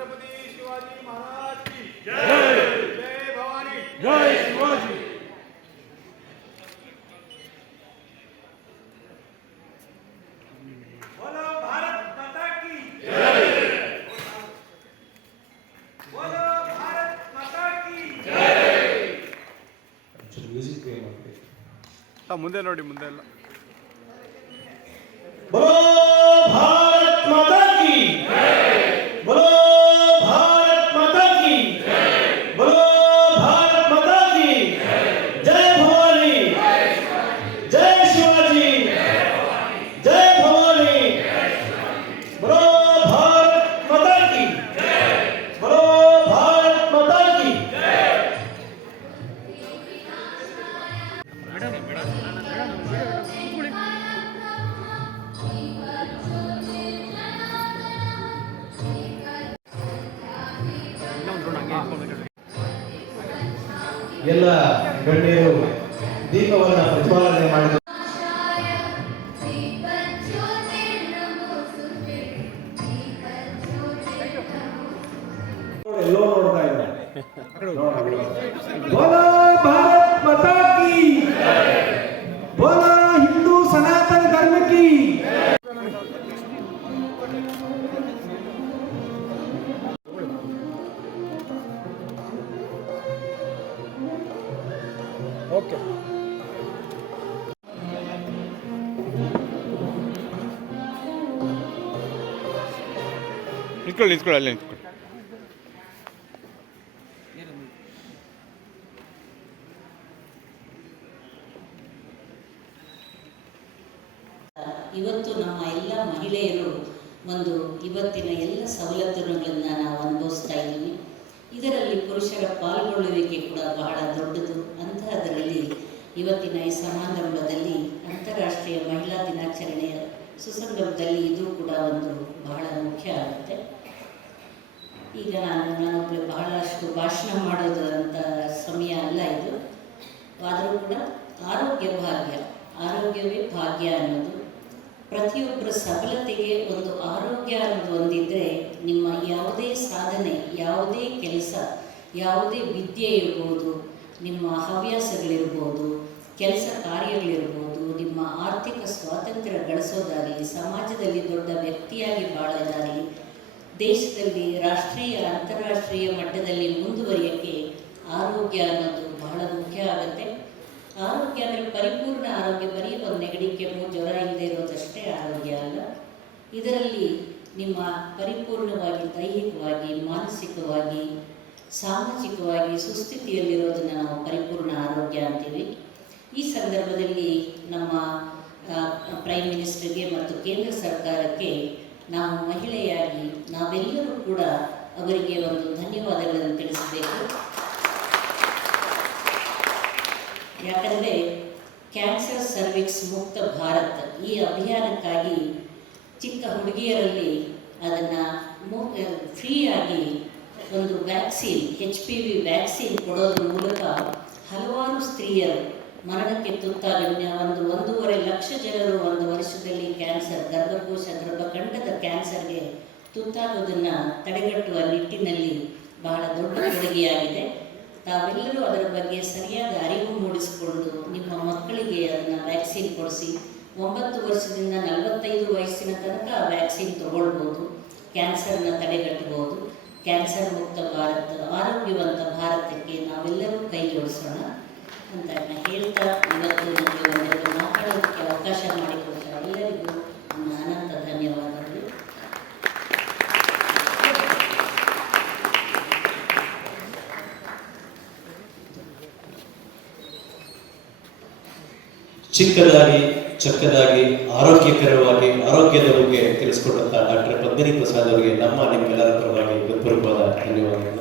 छत्रपती शिवाजी महाराज की जय जय भवानी जय शिवाजी। बोलो भारत माता की जय बोलो भारत माता की ಮ್ಯೂಸಿಕ್ ಪ್ಲೇ ಮಾಡ್ತೀವಿ. ಮುಂದೆ ನೋಡಿ ಮುಂದೆ ಎಲ್ಲ बोलो भारत माता की बोलो भारत माता की बोलो भारत माता की जय भवानी जय शिवाजी जय भवानी बोलो भारत माता की बोलो भारत माता की ಎಲ್ಲ ಗಣ್ಯರು ದೀಪವನ್ನು ಪ್ರಜ್ವಾಲನೆ ಮಾಡಿದ ಎಲ್ಲೋ ನೋಡ್ತಾ ಇದ್ದಾರೆ. ಬೋಲೋ ಭಾರತ್ ಮಾತಾ ಕಿ ಬೋಲೋ ಹಿಂದೂ ಸನಾತನ ಧರ್ಮ ಕಿ ಓಕೆ ನಿಂತ್ಕೊಳ್ಳಿ ಅಲ್ಲೇ ನಿಂತ್ಕೊಳ್ಳಿ. ಇವತ್ತು ನಮ್ಮ ಎಲ್ಲ ಮಹಿಳೆಯರು ಇವತ್ತಿನ ಎಲ್ಲ ಸವಲತ್ತುಗಳನ್ನು ನಾವು ಅನುಭವಿಸ್ತಾ ಇದ್ದೀವಿ. ಇದರಲ್ಲಿ ಪುರುಷರ ಪಾಲ್ಗೊಳ್ಳುವಿಕೆ ಕೂಡ ಬಹಳ ದೊಡ್ಡದು. ಅಂತಹದರಲ್ಲಿ ಇವತ್ತಿನ ಈ ಸಮಾರಂಭದಲ್ಲಿ ಅಂತಾರಾಷ್ಟ್ರೀಯ ಮಹಿಳಾ ದಿನಾಚರಣೆಯ ಸುಸಂಗಮದಲ್ಲಿ ಇದು ಕೂಡ ಒಂದು ಬಹಳ ಮುಖ್ಯ ಆಗುತ್ತೆ. ಈಗ ನಾನೊಬ್ಬಳು ಬಹಳಷ್ಟು ಭಾಷಣ ಮಾಡೋದು ಅಂತ ಸಮಯ ಅಲ್ಲ ಇದು. ಆದರೂ ಕೂಡ ಆರೋಗ್ಯವೇ ಭಾಗ್ಯ ಅನ್ನೋದು, ಪ್ರತಿಯೊಬ್ಬರ ಸಬಲತೆಗೆ ಒಂದು ಆರೋಗ್ಯ ಅನ್ನೋದು ಒಂದಿದ್ದರೆ ನಿಮ್ಮ ಯಾವುದೇ ಸಾಧನೆ, ಯಾವುದೇ ಕೆಲಸ, ಯಾವುದೇ ವಿದ್ಯೆ ಇರ್ಬೋದು, ನಿಮ್ಮ ಹವ್ಯಾಸಗಳಿರ್ಬೋದು, ಕೆಲಸ ಕಾರ್ಯಗಳಿರ್ಬೋದು, ನಿಮ್ಮ ಆರ್ಥಿಕ ಸ್ವಾತಂತ್ರ್ಯ ಗಳಿಸೋದಾಗಲಿ, ಸಮಾಜದಲ್ಲಿ ದೊಡ್ಡ ವ್ಯಕ್ತಿಯಾಗಿ ಬಾಳೋದಾಗಲಿ, ದೇಶದಲ್ಲಿ ರಾಷ್ಟ್ರೀಯ ಅಂತಾರಾಷ್ಟ್ರೀಯ ಮಟ್ಟದಲ್ಲಿ ಮುಂದುವರಿಯೋಕ್ಕೆ ಆರೋಗ್ಯ ಅನ್ನೋದು ಬಹಳ ಮುಖ್ಯ ಆಗುತ್ತೆ. ಆರೋಗ್ಯ ಅಂದರೆ ಪರಿಪೂರ್ಣ ಆರೋಗ್ಯ, ಬರೀ ಒಂದು ನೆಗಡಿ, ಕೆಮ್ಮು, ಜ್ವರ ಇಲ್ಲದೆ ಇರೋದಷ್ಟೇ ಆರೋಗ್ಯ ಅಲ್ಲ. ಇದರಲ್ಲಿ ನಿಮ್ಮ ಪರಿಪೂರ್ಣವಾಗಿ ದೈಹಿಕವಾಗಿ, ಮಾನಸಿಕವಾಗಿ, ಸಾಮಾಜಿಕವಾಗಿ ಸುಸ್ಥಿತಿಯಲ್ಲಿರೋದನ್ನು ನಾವು ಪರಿಪೂರ್ಣ ಆರೋಗ್ಯ ಅಂತೀವಿ. ಈ ಸಂದರ್ಭದಲ್ಲಿ ನಮ್ಮ ಪ್ರೈಮ್ ಮಿನಿಸ್ಟರ್ಗೆ ಮತ್ತು ಕೇಂದ್ರ ಸರ್ಕಾರಕ್ಕೆ ನಾವು ಮಹಿಳೆಯಾಗಿ ನಾವೆಲ್ಲರೂ ಕೂಡ ಅವರಿಗೆ ಒಂದು ಧನ್ಯವಾದಗಳನ್ನು ತಿಳಿಸಬೇಕು. ಯಾಕಂದರೆ ಕ್ಯಾನ್ಸರ್ ಸರ್ವಿಕ್ಸ್ ಮುಕ್ತ ಭಾರತ್ ಈ ಅಭಿಯಾನಕ್ಕಾಗಿ ಚಿಕ್ಕ ಹುಡುಗಿಯರಲ್ಲಿ ಅದನ್ನು ಫ್ರೀಯಾಗಿ ಒಂದು ವ್ಯಾಕ್ಸಿನ್, HPV ವ್ಯಾಕ್ಸಿನ್ ಕೊಡೋದ್ರ ಮೂಲಕ ಹಲವಾರು ಸ್ತ್ರೀಯರು ಮರಣಕ್ಕೆ ತುತ್ತಾಗಿ 1.5 ಲಕ್ಷ ಜನರು ಒಂದು ವರ್ಷದಲ್ಲಿ ಕ್ಯಾನ್ಸರ್, ಗರ್ಭಕೋಶ, ಗರ್ಭಕಂಠದ ಕ್ಯಾನ್ಸರ್ಗೆ ತುತ್ತಾಗೋದನ್ನು ತಡೆಗಟ್ಟುವ ನಿಟ್ಟಿನಲ್ಲಿ ಬಹಳ ದೊಡ್ಡ ಕೊಡುಗೆಯಾಗಿದೆ. ತಾವೆಲ್ಲರೂ ಅದರ ಬಗ್ಗೆ ಸರಿಯಾದ ಅರಿವು ಮೂಡಿಸಿಕೊಂಡು ನಿಮ್ಮ ಮಕ್ಕಳಿಗೆ ಅದನ್ನು ವ್ಯಾಕ್ಸಿನ್ ಕೊಡಿಸಿ 9 ವರ್ಷದಿಂದ 45 ವಯಸ್ಸಿನ ತನಕ ವ್ಯಾಕ್ಸಿನ್ ತಗೊಳ್ಬೋದು. ಕ್ಯಾನ್ಸರ್ನ ತಡೆಗಟ್ಟಬಹುದು. ಕ್ಯಾನ್ಸರ್ ಮುಕ್ತ ಭಾರತ, ಆರೋಗ್ಯವಂತ ಭಾರತಕ್ಕೆ ನಾವೆಲ್ಲರೂ ಕೈ ಜೋಡಿಸೋಣ ಅಂತ ಹೇಳ್ತಾ, ಇವತ್ತು ನಮಗೆ ಒಂದೆರಡು ಮಾತಾಡೋದಕ್ಕೆ ಅವಕಾಶ ಮಾಡಿಕೊಡ್ತಾರೆ ಎಲ್ಲರಿಗೂ ನನ್ನ ಅನಂತ ಧನ್ಯವಾದಗಳು. ಚಿಕ್ಕದಾಗಿ ಚಕ್ಕದಾಗಿ ಆರೋಗ್ಯಕರವಾಗಿ ಆರೋಗ್ಯದ ಬಗ್ಗೆ ತಿಳಿಸ್ಕೊಟ್ಟಂತ ಡಾಕ್ಟರ್ ಪದ್ಮಿನಿ ಪ್ರಸಾದ್ ಅವರಿಗೆ ನಿಮ್ಮೆಲ್ಲರ ಪರವಾಗಿ ಹೃತ್ಪೂರ್ವಕವಾದ ಧನ್ಯವಾದಗಳು.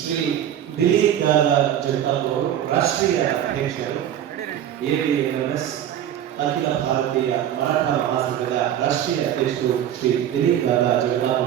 ಶ್ರೀ ದಿಲೀಪ್ ದಾದಾ ಜಗತಾಪ್ ಅವರು ರಾಷ್ಟ್ರೀಯ ಅಧ್ಯಕ್ಷರು, ABMS ಅಖಿಲ ಭಾರತೀಯ ಮರಾಠ ಮಹಾಸಂಘದ ರಾಷ್ಟ್ರೀಯ ಅಧ್ಯಕ್ಷರು ಶ್ರೀ ದಿಲೀಪ್ ದಾದಾ ಜಗತಾಪ್